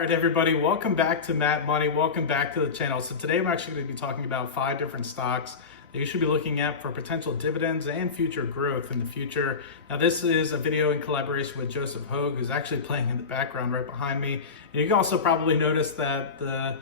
right, everybody, welcome back to Matt Money. Welcome back to the channel. So today I'm actually going to be talking about 5 different stocks that you should be looking at for potential dividends and future growth in the future. Now, this is a video in collaboration with Joseph Hogue, who's actually playing in the background right behind me. And you can also probably notice that the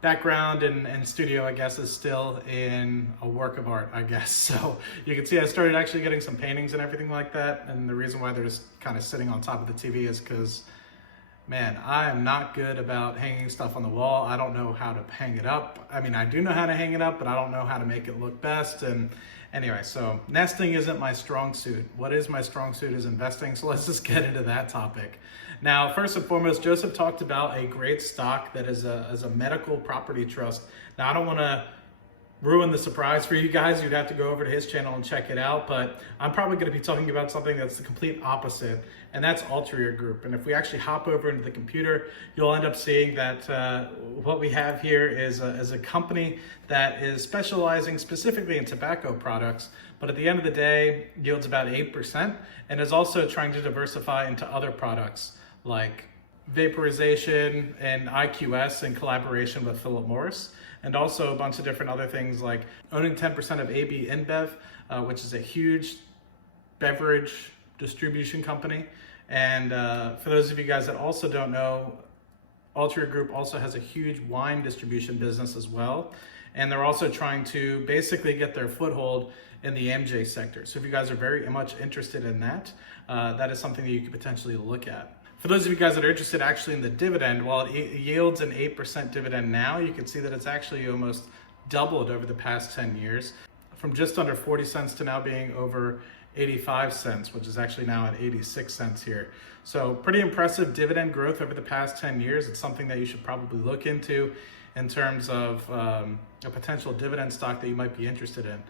background and studio, I guess, is still in a work of art, I guess. So you can see I started actually getting some paintings and everything like that. And the reason why they're just kind of sitting on top of the TV is because, man, I am not good about hanging stuff on the wall. I don't know how to hang it up. I mean, I do know how to hang it up, but I don't know how to make it look best. And anyway, so nesting isn't my strong suit. What is my strong suit is investing. So let's just get into that topic. Now, first and foremost, Joseph talked about a great stock that is a medical property trust. Now, I don't want to ruin the surprise for you guys. You'd have to go over to his channel and check it out, but I'm probably going to be talking about something that's the complete opposite, and that's Altria Group. And if we actually hop over into the computer, you'll end up seeing that what we have here is a company that is specializing specifically in tobacco products, but at the end of the day yields about 8% and is also trying to diversify into other products like vaporization and IQS in collaboration with Philip Morris, and also a bunch of different other things like owning 10% of AB InBev, which is a huge beverage distribution company. And for those of you guys that also don't know, Altria Group also has a huge wine distribution business as well. And they're also trying to basically get their foothold in the MJ sector. So if you guys are very much interested in that, that is something that you could potentially look at. For those of you guys that are interested actually in the dividend, while it yields an 8% dividend now, you can see that it's actually almost doubled over the past 10 years, from just under 40 cents to now being over 85 cents, which is actually now at 86 cents here. So pretty impressive dividend growth over the past 10 years. It's something that you should probably look into in terms of a potential dividend stock that you might be interested in.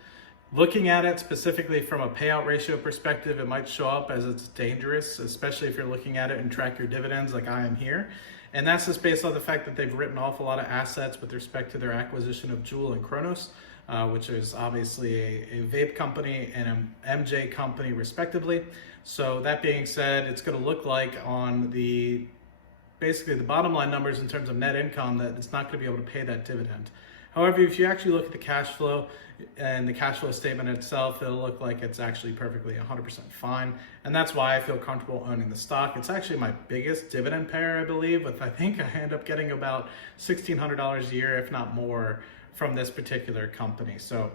Looking at it specifically from a payout ratio perspective, it might show up as it's dangerous, especially if you're looking at it and track your dividends like I am here. And that's just based on the fact that they've written off a lot of assets with respect to their acquisition of Juul and Kronos, which is obviously a vape company and an MJ company respectively. So that being said, it's going to look like on basically the bottom line numbers in terms of net income that it's not going to be able to pay that dividend. However, if you actually look at the cash flow and the cash flow statement itself, it'll look like it's actually perfectly 100% fine. And that's why I feel comfortable owning the stock. It's actually my biggest dividend payer, I believe, with I think I end up getting about $1,600 a year, if not more, from this particular company. So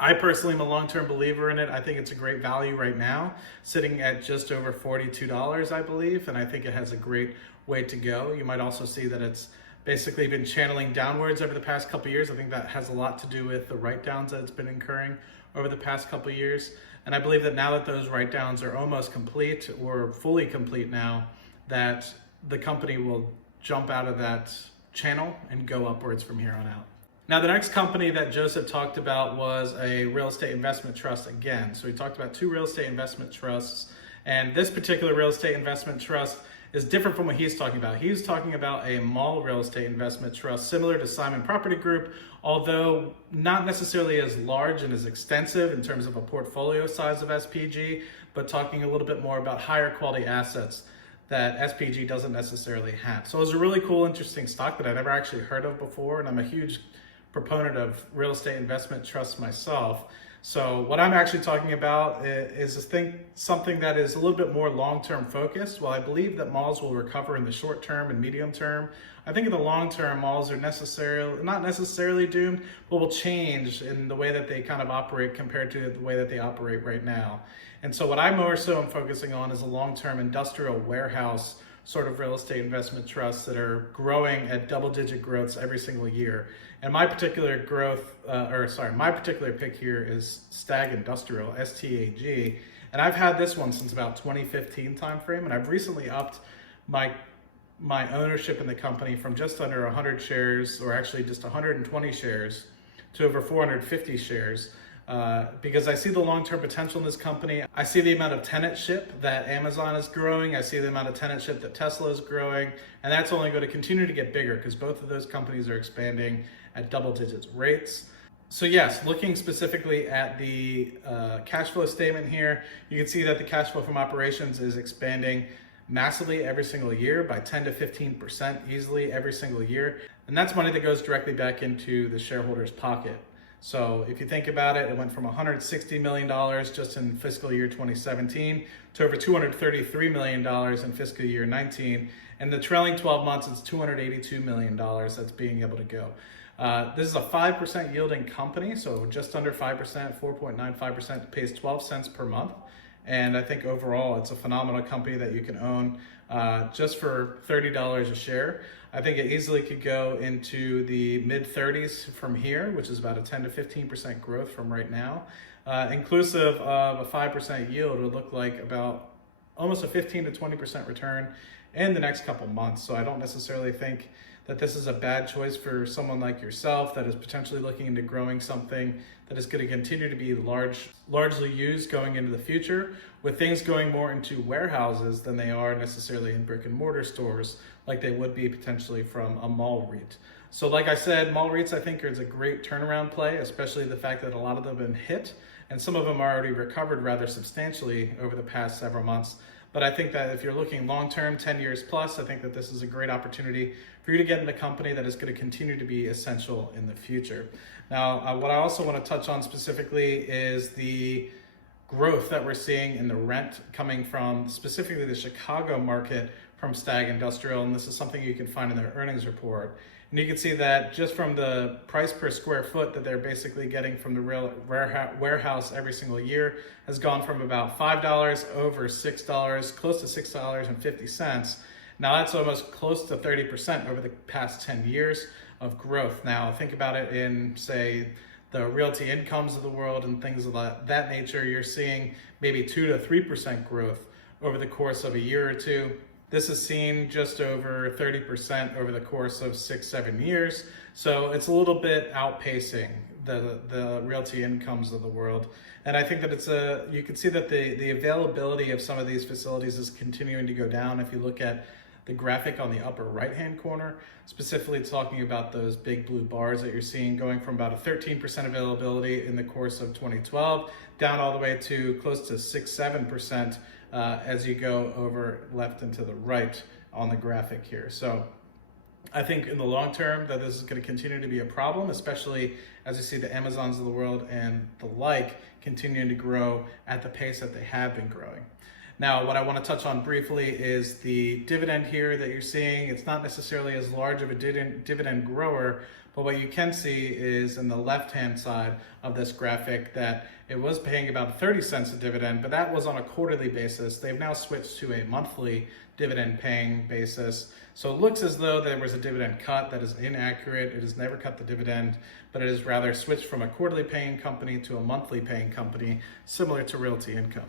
I personally am a long-term believer in it. I think it's a great value right now, sitting at just over $42, I believe, and I think it has a great way to go. You might also see that it's basically been channeling downwards over the past couple of years. I think that has a lot to do with the write-downs that it's been incurring over the past couple of years. And I believe that now that those write-downs are almost complete or fully complete now, that the company will jump out of that channel and go upwards from here on out. Now, the next company that Joseph talked about was a real estate investment trust again. So he talked about 2 real estate investment trusts, and this particular real estate investment trust is different from what he's talking about. He's talking about a mall real estate investment trust similar to Simon Property Group, although not necessarily as large and as extensive in terms of a portfolio size of SPG, but talking a little bit more about higher quality assets that SPG doesn't necessarily have. So it was a really cool, interesting stock that I never actually heard of before, and I'm a huge proponent of real estate investment trusts myself. So what I'm actually talking about is something that is a little bit more long-term focused. While I believe that malls will recover in the short term and medium term, I think in the long term, malls are not necessarily doomed, but will change in the way that they kind of operate compared to the way that they operate right now. And so what I more so am focusing on is a long-term industrial warehouse sort of real estate investment trusts that are growing at double-digit growths every single year. And my particular my particular pick here is Stag Industrial, STAG. And I've had this one since about 2015 timeframe, and I've recently upped my ownership in the company from just under 100 shares, or actually just 120 shares, to over 450 shares. Because I see the long-term potential in this company. I see the amount of tenantship that Amazon is growing. I see the amount of tenantship that Tesla is growing. And that's only going to continue to get bigger because both of those companies are expanding at double-digit rates. So yes, looking specifically at the cash flow statement here, you can see that the cash flow from operations is expanding massively every single year by 10 to 15% easily every single year. And that's money that goes directly back into the shareholder's pocket. So if you think about it, it went from $160 million just in fiscal year 2017 to over $233 million in fiscal year 19. And the trailing 12 months, it's $282 million that's being able to go. This is a 5% yielding company, so just under 5%, 4.95%, pays 12 cents per month. And I think overall, it's a phenomenal company that you can own just for $30 a share. I think it easily could go into the mid 30s from here, which is about a 10 to 15% growth from right now. Inclusive of a 5% yield would look like about almost a 15 to 20% return in the next couple months. So I don't necessarily think that this is a bad choice for someone like yourself that is potentially looking into growing something that is going to continue to be largely used going into the future, with things going more into warehouses than they are necessarily in brick and mortar stores like they would be potentially from a mall REIT. So like I said, mall REITs I think is a great turnaround play, especially the fact that a lot of them have been hit and some of them are already recovered rather substantially over the past several months. But I think that if you're looking long-term, 10 years plus, I think that this is a great opportunity for you to get in a company that is going to continue to be essential in the future. Now, what I also want to touch on specifically is the growth that we're seeing in the rent coming from specifically the Chicago market from Stag Industrial, and this is something you can find in their earnings report. And you can see that just from the price per square foot that they're basically getting from the real warehouse every single year has gone from about $5 over $6, close to $6.50. Now that's almost close to 30% over the past 10 years of growth. Now think about it in, say, the realty incomes of the world and things of that nature. You're seeing maybe 2 to 3% growth over the course of a year or two. This is seen just over 30% over the course of 6-7 years. So it's a little bit outpacing the realty incomes of the world. And I think that you can see that the availability of some of these facilities is continuing to go down. If you look at the graphic on the upper right-hand corner, specifically talking about those big blue bars that you're seeing going from about a 13% availability in the course of 2012 down all the way to close to 6-7% as you go over left and to the right on the graphic here. So I think in the long term that this is going to continue to be a problem, especially as you see the Amazons of the world and the like continuing to grow at the pace that they have been growing. Now, what I want to touch on briefly is the dividend here that you're seeing. It's not necessarily as large of a dividend grower, but what you can see is in the left-hand side of this graphic that it was paying about 30 cents a dividend, but that was on a quarterly basis. They've now switched to a monthly dividend paying basis. So it looks as though there was a dividend cut. That is inaccurate. It has never cut the dividend, but it is rather switched from a quarterly paying company to a monthly paying company, similar to Realty Income.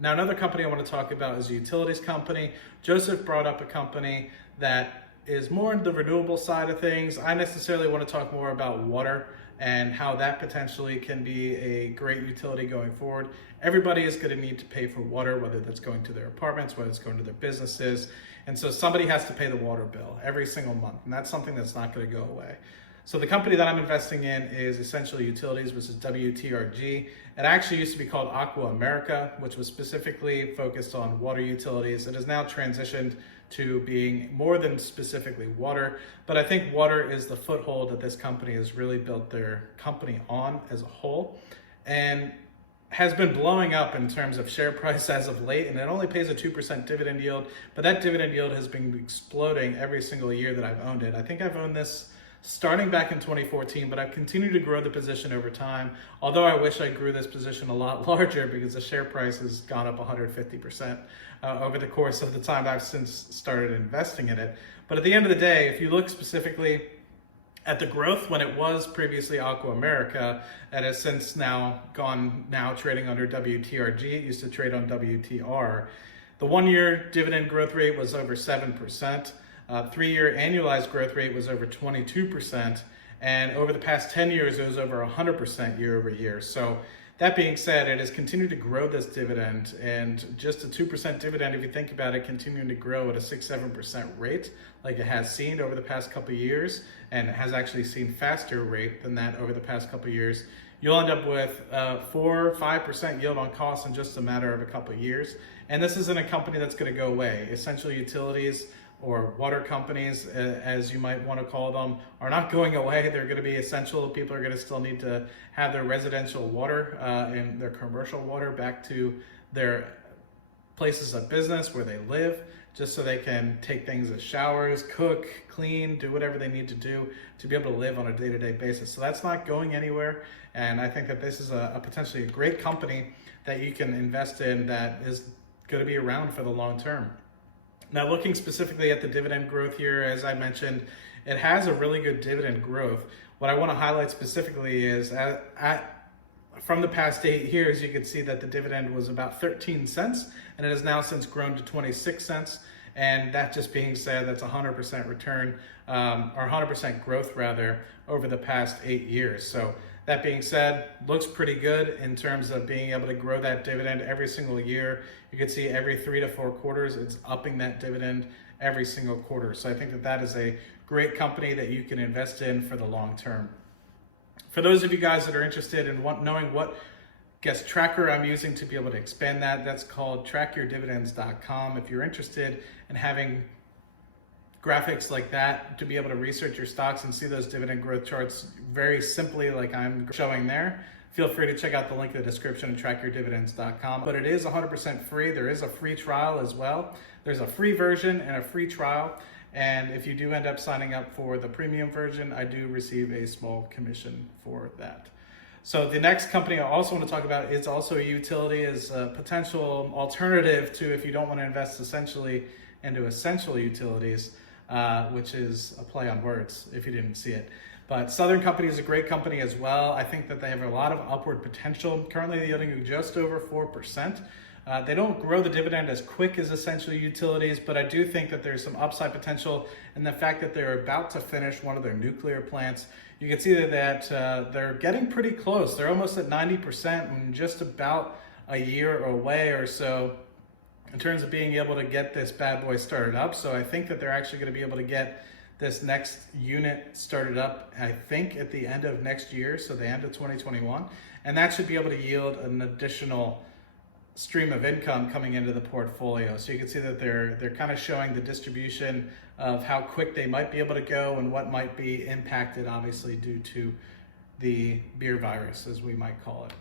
Now, another company I want to talk about is a utilities company. Joseph brought up a company that is more in the renewable side of things. I necessarily want to talk more about water and how that potentially can be a great utility going forward. Everybody is going to need to pay for water, whether that's going to their apartments, whether it's going to their businesses. And so somebody has to pay the water bill every single month. And that's something that's not going to go away. So the company that I'm investing in is Essential Utilities, which is WTRG. It actually used to be called Aqua America, which was specifically focused on water utilities. It has now transitioned to being more than specifically water, but I think water is the foothold that this company has really built their company on as a whole, and has been blowing up in terms of share price as of late, and it only pays a 2% dividend yield, but that dividend yield has been exploding every single year that I've owned it. I think I've owned this starting back in 2014, but I've continued to grow the position over time, although I wish I grew this position a lot larger because the share price has gone up 150% over the course of the time I've since started investing in it. But at the end of the day, if you look specifically at the growth when it was previously Aqua America, it has since now trading under WTRG. It used to trade on WTR. The 1-year dividend growth rate was over 7%. 3-year annualized growth rate was over 22%, and over the past 10 years, it was over 100% year over year. So that being said, it has continued to grow this dividend, and just a 2% dividend, if you think about it, continuing to grow at a 6-7% rate, like it has seen over the past couple of years, and it has actually seen faster rate than that over the past couple of years. you'll end up with 4-5% yield on cost in just a matter of a couple of years. And this isn't a company that's going to go away. Essential utilities, or water companies, as you might want to call them, are not going away. They're going to be essential. People are going to still need to have their residential water and their commercial water back to their places of business where they live, just so they can take things as showers, cook, clean, do whatever they need to do to be able to live on a day-to-day basis. So that's not going anywhere. And I think that this is a potentially a great company that you can invest in that is going to be around for the long term. Now, looking specifically at the dividend growth here, as I mentioned, it has a really good dividend growth. What I want to highlight specifically is from the past 8 years, you can see that the dividend was about 13 cents, and it has now since grown to 26 cents. And that just being said, that's 100% return, or 100% growth rather, over the past 8 years. So that being said, looks pretty good in terms of being able to grow that dividend every single year. You can see every 3 to 4 quarters, it's upping that dividend every single quarter. So I think that that is a great company that you can invest in for the long term. For those of you guys that are interested in knowing what guest tracker I'm using to be able to expand that, that's called trackyourdividends.com. If you're interested in having graphics like that to be able to research your stocks and see those dividend growth charts very simply like I'm showing there, feel free to check out the link in the description and trackyourdividends.com. But it is 100% free. There is a free trial as well. There's a free version and a free trial. And if you do end up signing up for the premium version, I do receive a small commission for that. So the next company I also want to talk about is also a utility, is a potential alternative to if you don't want to invest essentially into essential utilities, which is a play on words if you didn't see it. But Southern Company is a great company as well. I think that they have a lot of upward potential. Currently they're yielding just over 4%. They don't grow the dividend as quick as essential utilities, but I do think that there's some upside potential in the fact that they're about to finish one of their nuclear plants. You can see that they're getting pretty close. They're almost at 90% and just about a year away or so in terms of being able to get this bad boy started up. So I think that they're actually going to be able to get this next unit started up, I think, at the end of next year, so the end of 2021. And that should be able to yield an additional stream of income coming into the portfolio. So you can see that they're kind of showing the distribution of how quick they might be able to go and what might be impacted, obviously, due to the beer virus, as we might call it.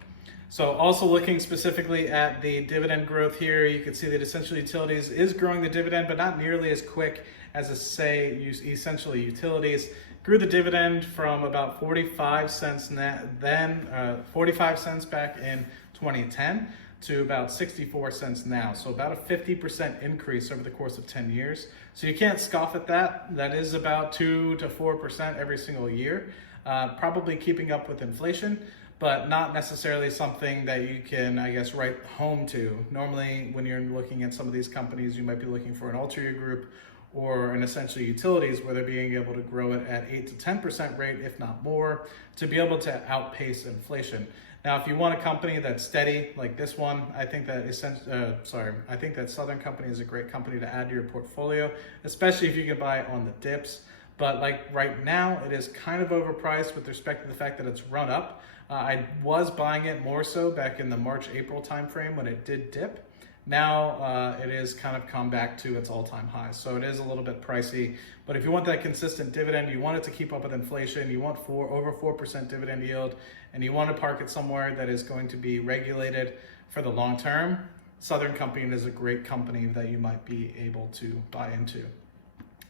So also looking specifically at the dividend growth here, you can see that essential utilities is growing the dividend, but not nearly as quick as essential utilities. Grew the dividend from about 45 cents 45 cents back in 2010 to about 64 cents now. So about a 50% increase over the course of 10 years. So you can't scoff at that. That is about 2 to 4% every single year. Probably keeping up with inflation, but not necessarily something that you can, I guess, write home to. Normally, when you're looking at some of these companies, you might be looking for an ultra group or an essential utilities where they're being able to grow it at 8 to 10% rate, if not more, to be able to outpace inflation. Now, if you want a company that's steady like this one, I think that Southern Company is a great company to add to your portfolio, especially if you can buy on the dips. But like right now, it is kind of overpriced with respect to the fact that it's run up. I was buying it more so back in the March-April timeframe when it did dip. Now it is kind of come back to its all-time high. So it is a little bit pricey. But if you want that consistent dividend, you want it to keep up with inflation, you want over 4% dividend yield, and you want to park it somewhere that is going to be regulated for the long term, Southern Company is a great company that you might be able to buy into.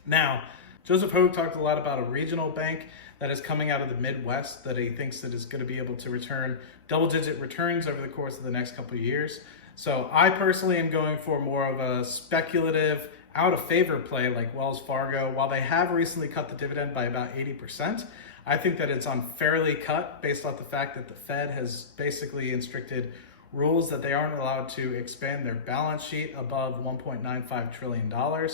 Now, Joseph Hogue talked a lot about a regional bank that is coming out of the Midwest that he thinks that is going to be able to return double-digit returns over the course of the next couple of years. So I personally am going for more of a speculative, out-of-favor play like Wells Fargo. While they have recently cut the dividend by about 80%, I think that it's unfairly cut based off the fact that the Fed has basically instructed rules that they aren't allowed to expand their balance sheet above $1.95 trillion.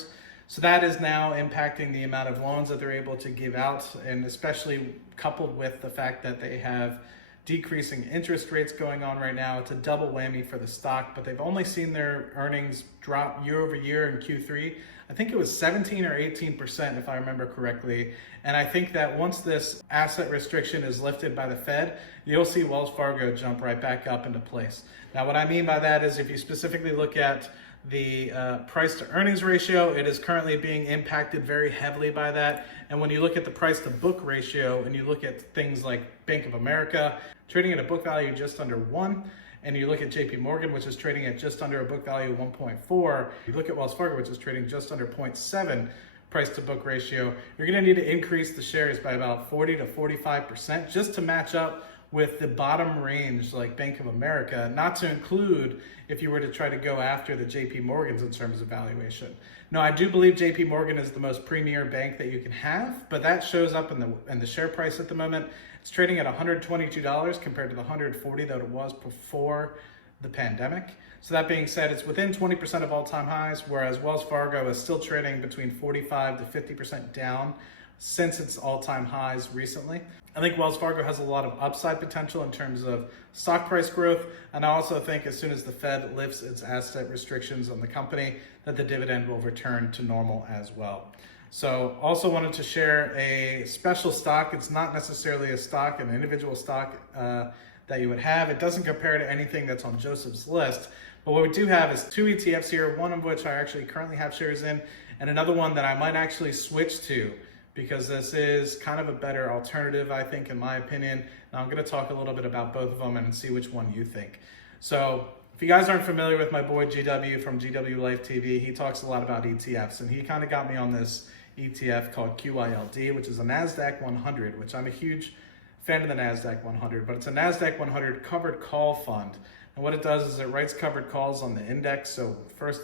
So that is now impacting the amount of loans that they're able to give out, and especially coupled with the fact that they have decreasing interest rates going on right now. It's a double whammy for the stock, but they've only seen their earnings drop year over year in Q3. I think it was 17 or 18% if I remember correctly. And I think that once this asset restriction is lifted by the Fed, you'll see Wells Fargo jump right back up into place. Now, what I mean by that is if you specifically look at the price to earnings ratio, it is currently being impacted very heavily by that. And when you look at the price to book ratio and you look at things like Bank of America trading at a book value just under 1, and you look at JP Morgan, which is trading at just under a book value of 1.4, you look at Wells Fargo, which is trading just under 0.7 price to book ratio, you're going to need to increase the shares by about 40 to 45% just to match up with the bottom range like Bank of America, not to include if you were to try to go after the JP Morgans in terms of valuation. No, I do believe JP Morgan is the most premier bank that you can have, but that shows up in the share price at the moment. It's trading at $122 compared to the $140 that it was before the pandemic. So that being said, it's within 20% of all-time highs, whereas Wells Fargo is still trading between 45 to 50% down since its all-time highs recently. I think Wells Fargo has a lot of upside potential in terms of stock price growth, and I also think as soon as the Fed lifts its asset restrictions on the company, that the dividend will return to normal as well. So also wanted to share a special stock. It's not necessarily a stock, an individual stock that you would have. It doesn't compare to anything that's on Joseph's list, but what we do have is 2 ETFs here, one of which I actually currently have shares in, and another one that I might actually switch to, because this is kind of a better alternative, I think, in my opinion. Now I'm gonna talk a little bit about both of them and see which one you think. So if you guys aren't familiar with my boy GW from GW Life TV, he talks a lot about ETFs, and he kind of got me on this ETF called QYLD, which is a NASDAQ 100, which I'm a huge fan of the NASDAQ 100, but it's a NASDAQ 100 covered call fund. And what it does is it writes covered calls on the index. So first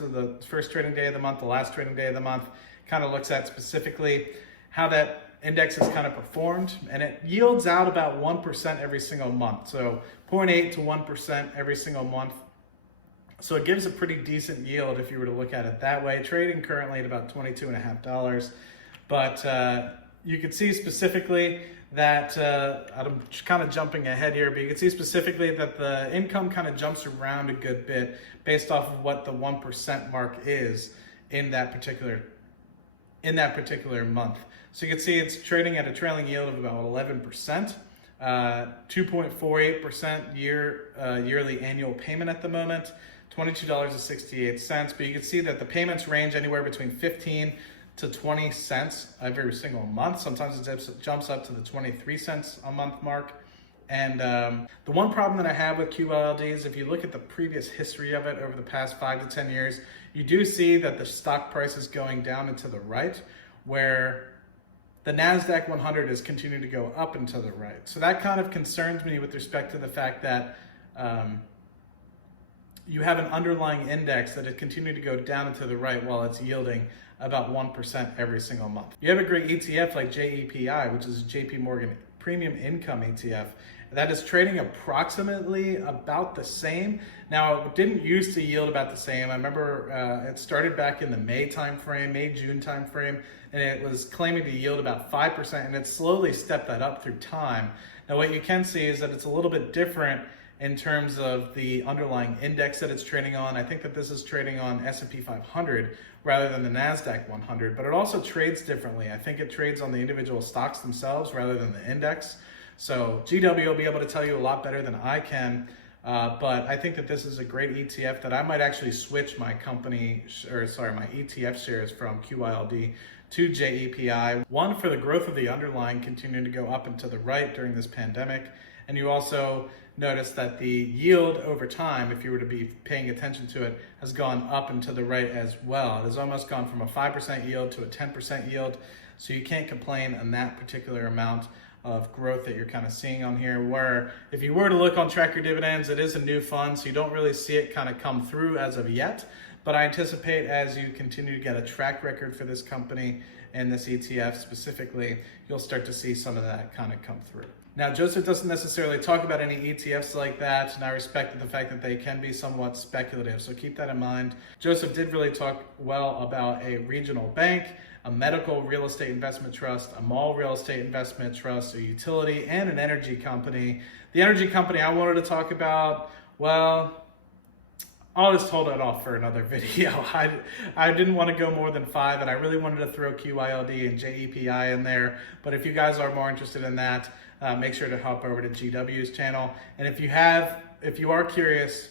trading day of the month, the last trading day of the month, kind of looks at specifically how that index has kind of performed, and it yields out about 1% every single month. So 0.8 to 1% every single month. So it gives a pretty decent yield if you were to look at it that way. Trading currently at about $22.50. But you can see specifically that, I'm kind of jumping ahead here, but you can see specifically that the income kind of jumps around a good bit based off of what the 1% mark is in that particular month. So you can see it's trading at a trailing yield of about 11%, 2.48% yearly annual payment at the moment, $22.68. But you can see that the payments range anywhere between 15 to 20 cents every single month. Sometimes it jumps up to the 23 cents a month mark. And the one problem that I have with QLD is if you look at the previous history of it over the past 5 to 10 years, you do see that the stock price is going down and to the right, where the NASDAQ 100 is continuing to go up and to the right. So that kind of concerns me with respect to the fact that you have an underlying index that is continuing to go down and to the right while it's yielding about 1% every single month. You have a great ETF like JEPI, which is JP Morgan Premium Income ETF, that is trading approximately about the same. Now, it didn't used to yield about the same. I remember it started back in the May-June timeframe, and it was claiming to yield about 5%, and it slowly stepped that up through time. Now, what you can see is that it's a little bit different in terms of the underlying index that it's trading on. I think that this is trading on S&P 500 rather than the NASDAQ 100, but it also trades differently. I think it trades on the individual stocks themselves rather than the index. So GW will be able to tell you a lot better than I can, but I think that this is a great ETF that I might actually switch my ETF shares from QYLD to JEPI. One, for the growth of the underlying continuing to go up and to the right during this pandemic. And you also notice that the yield over time, if you were to be paying attention to it, has gone up and to the right as well. It has almost gone from a 5% yield to a 10% yield. So you can't complain on that particular amount of growth that you're kind of seeing on here, where if you were to look on Track Your Dividends, it is a new fund, so you don't really see it kind of come through as of yet. But I anticipate as you continue to get a track record for this company in this ETF specifically, you'll start to see some of that kind of come through. Now, Joseph doesn't necessarily talk about any ETFs like that, and I respect the fact that they can be somewhat speculative, so keep that in mind. Joseph did really talk well about a regional bank, a medical real estate investment trust, a mall real estate investment trust, a utility, and an energy company. The energy company I wanted to talk about, well, I'll just hold it off for another video. I didn't want to go more than 5, and I really wanted to throw QYLD and JEPI in there. But if you guys are more interested in that, make sure to hop over to GW's channel. And if you are curious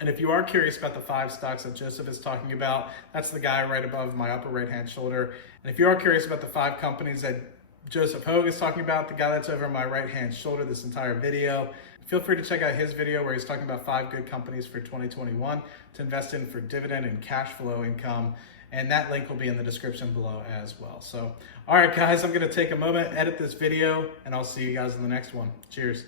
about the 5 stocks that Joseph is talking about, that's the guy right above my upper right-hand shoulder. And if you are curious about the 5 companies that Joseph Hogue is talking about, the guy that's over my right-hand shoulder this entire video, feel free to check out his video where he's talking about 5 good companies for 2021 to invest in for dividend and cash flow income. And that link will be in the description below as well. So, all right, guys, I'm going to take a moment, edit this video, and I'll see you guys in the next one. Cheers.